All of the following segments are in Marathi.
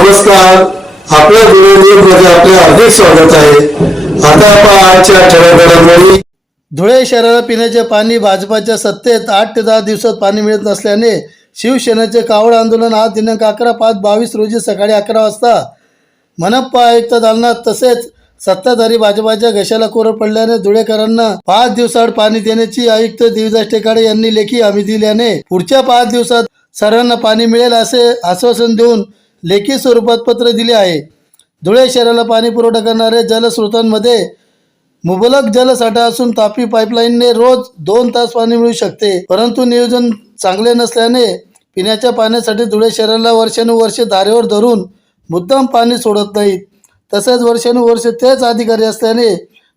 नमस्कार. आपल्या न्यूजमध्ये आपले हार्दिक स्वागत आहे. आता आपण आजच्या ठळक धुळे शहराला पिण्याचे पाणी भाजपाच्या सत्तेत आठ ते दहा दिवसात पाणी मिळत नसल्याने शिवसेनेचे कावड आंदोलन आज दिनांक अकरा पाच बावीस रोजी सकाळी अकरा वाजता. मनप्पा आयुक्त दालनात तसेच सत्ताधारी भाजपाच्या घशाला कोरड पडल्याने धुळेकरांना पाच दिवसाआड पाणी देण्याची आयुक्त देवीदास टेकाडे यांनी लेखी हमी दिल्याने पुढच्या पाच दिवसात सर्वांना पाणी मिळेल असे आश्वासन देऊन लेखी स्वरूपात पत्र दिले आहे. धुळे शहराला पाणी पुरवठा करणाऱ्या जलस्रोतांमध्ये मुबलक जलसाठा असून तापी पाईपलाईनने रोज दोन तास पाणी मिळू शकते. परंतु नियोजन चांगले नसल्याने पिण्याच्या पाण्यासाठी धुळे शहराला वर्षानुवर्षे धारेवर धरून मुद्दाम पाणी सोडत नाहीत. तसेच वर्षानुवर्ष तेच अधिकारी असल्याने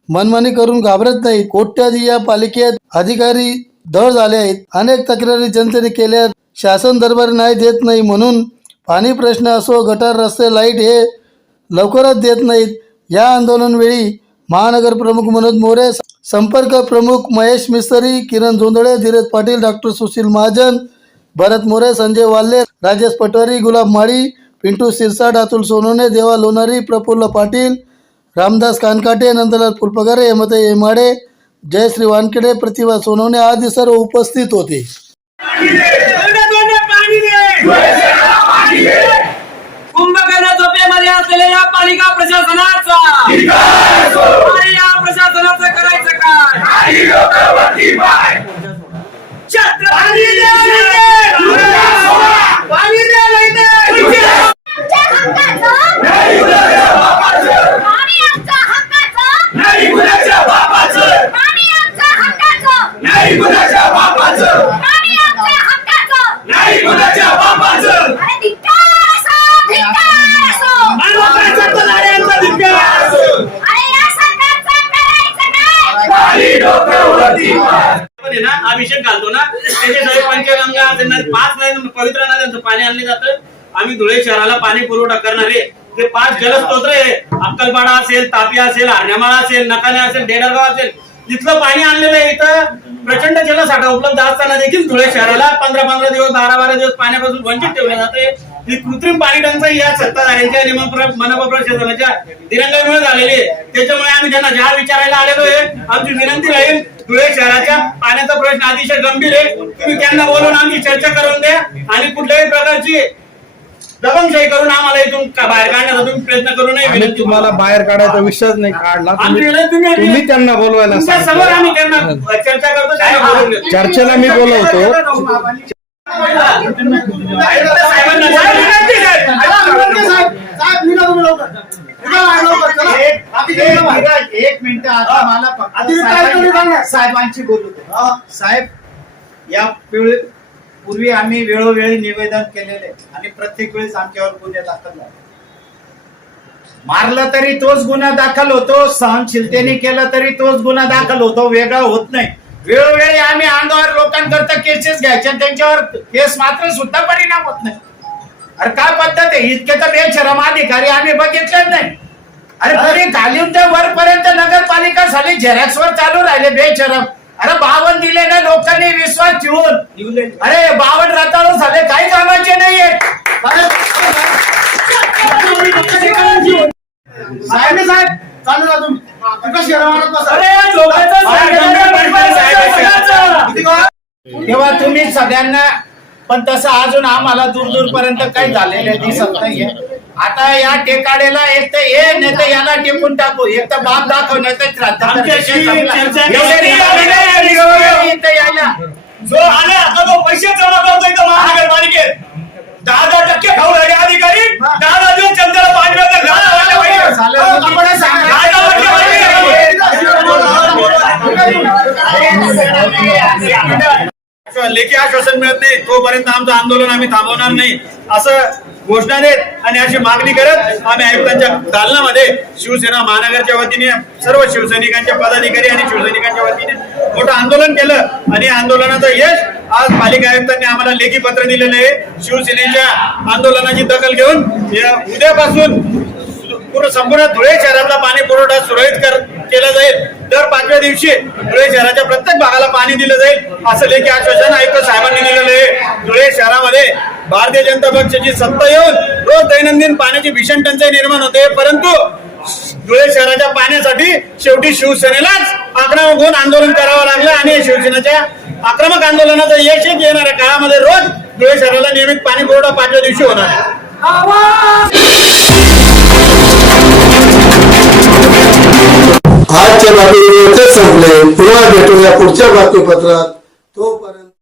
मनमानी करून घाबरत नाही कोट्याधी या पालिकेत अधिकारी धड झाले आहेत. अनेक तक्रारी जनतेने केल्या. शासन दरबार न्याय देत नाही म्हणून पाणी प्रश्न असो गटार रस्ते लाइट हे लवकरच देत नाहीत. या आंदोलनवेळी महानगर प्रमुख मनोज मोरे संपर्क प्रमुख महेश मिस्त्री किरण जोंधळे धीरज पाटील डॉक्टर सुशील महाजन भरत मोरे संजय वाल्ले राजेश पटवारी गुलाब माळी पिंटू सिरसाट अतुल सोनवणे देवा लोणारी प्रफुल्ल पाटील रामदास कानकाटे नंदलाल फुलपगारे हेमते येमाडे जयश्री वानखेडे प्रतिभा सोनवणे आदी सर्व उपस्थित होते धोंड्यात पाणी दे कुंभकर्ण झोपेमध्ये असलेल्या या पालिका प्रशासनाचा आणि या प्रशासनाचं करायचं काय? छत्रपती पाणी दे लाइट आमच्या हक्काचं पाणी आमच्या हक्काचं पाणी आमच्या हक्काचं पाणी आमच्या हक्काचं अरे धिक्कार असो धिक्कार असो अरे या सरकारचं करायचं काय पण आहे ना अभिषेक घालतो ना त्याच्यासाठी पंचगंगा त्यांना पाच नाही पवित्र नद्यांचं पाणी आणले जातं. आम्ही धुळे शहराला पाणी पुरवठा करणारे ते पाच जलस्तोत्र आहे. अक्कलपाडा असेल तापी असेल हरण्यामाळा असेल नकाने असेल डेडरगाव असेल जिथलं पाणी आणलेलं आहे इथं. प्रचंड जलसाठा उपलब्ध असताना देखील धुळे शहराला पंधरा पंधरा दिवस बारा बारा दिवस पाण्यापासून वंचित ठेवले जाते. ही कृत्रिम पाणी टंचाई या सत्ताधाऱ्यांच्या आणि मनपा- प्रशासनाच्या झालेली आहे. त्याच्यामुळे आम्ही त्यांना ज्या विचारायला आलेलो आहे आमची विनंती राहील धुळे शहराच्या पाण्याचा प्रश्न अतिशय गंभीर आहे. तुम्ही त्यांना बोलून आमची चर्चा करून द्या आणि कुठल्याही प्रकारची दबंगशाही करून आम्हाला इथून बाहेर काढण्याचा तुम्ही प्रयत्न करू नये. आम्ही विनंती तुम्हाला बाहेर काढायचा विषयच नाही काढला आमची तुम्ही विनंती तुम्ही- तुम्ही त्यांना बोलवायला तुमच्यासमोर सांगितलं. आम्ही त्यांना चर्चा करतो त्यांना बोलून घेतो. चर्चेला मी बोलवतो. एक आता मला फक्त साहेबांची- साहेबांची बोलू दे. साहेब या वेळे पूर्वी आम्ही वेळोवेळी निवेदन केलेले आणि प्रत्येक वेळेस आमच्यावर गुन्हे दाखल झाले. मारलं तरी तोच गुन्हा दाखल होतो सहनशीलतेने केलं तरी तोच गुन्हा दाखल होतो वेगळा होत नाही. वेळोवेळी आम्ही अंगावर लोकांकरता केसेस घ्यायच्या त्यांच्यावर केस मात्र सुद्धा परिणाम होत नाही. अरे काय पद्धत आहे? इतके तर बेशरम अधिकारी आम्ही बघितलेच नाही. अरे पुढे खालीून ते वरपर्यंत नगरपालिका झाली झेरॉक्स वर चालू राहिले बेशरम अरे बावन दिले ना लोकांनी विश्वास ठेवून. अरे बावन रताळू झाले काही कामाचे नाहीये. साहेब साहेब चालू जा तुम्ही. तेव्हा तुम्ही सगळ्यांना पण तसं अजून आम्हाला दूर दूर पर्यंत काही झालेलं दिसत नाहीये. आता या टेकाडेला एक तर ये नाही तर याला टेकून टाकू. एक तर बाप दाखव नाही तर तर. जो आला आता तो पैसे जमा करतो इथं महानगरपालिकेत. दहा दहा टक्के खाऊ राहिले अधिकारी. दहा दहा दिवस जनतेला पाणी. लेखी आश्वासन मिळत नाही. तोपर्यंत आमचं आंदोलन आम्ही थांबवणार नाही. असं घोषणा देत आणि अशी मागणी करत आम्ही आयुक्तांच्या दालनामध्ये शिवसेना महानगरच्या वतीने सर्व शिवसैनिकांच्या पदाधिकारी आणि शिवसैनिकांच्या वतीने मोठं आंदोलन केलं. आणि आंदोलनाचं यश आज पालिका आयुक्तांनी आम्हाला लेखी पत्र दिलेलं आहे. शिवसेनेच्या आंदोलनाची दखल घेऊन उद्यापासून पूर्ण संपूर्ण धुळे शहरातला पाणी पुरवठा सुरळीत कर केला जाईल. दर पाचव्या दिवशी धुळे शहराच्या प्रत्येक भागाला पाणी दिलं जाईल असं लेखी आश्वासन आयुक्त साहेबांनी दिलेलं आहे. धुळे शहरामध्ये भारतीय जनता पक्षाची सत्ता येऊन रोज दैनंदिन पाण्याची भीषण टंचाई निर्माण होते. परंतु धुळे शहराच्या पाण्यासाठी शेवटी शिवसेनेलाच आक्रमक होऊन आंदोलन करावं लागलं आणि शिवसेनेच्या आक्रमक आंदोलनाचं यश एक येणाऱ्या काळामध्ये रोज धुळे शहराला नियमित पाणी पुरवठा पाचव्या दिवशी होणार आहे. आजच्या बातमीपत्र संपले पुन्हा भेटूया पुढच्या बातमीपत्रात.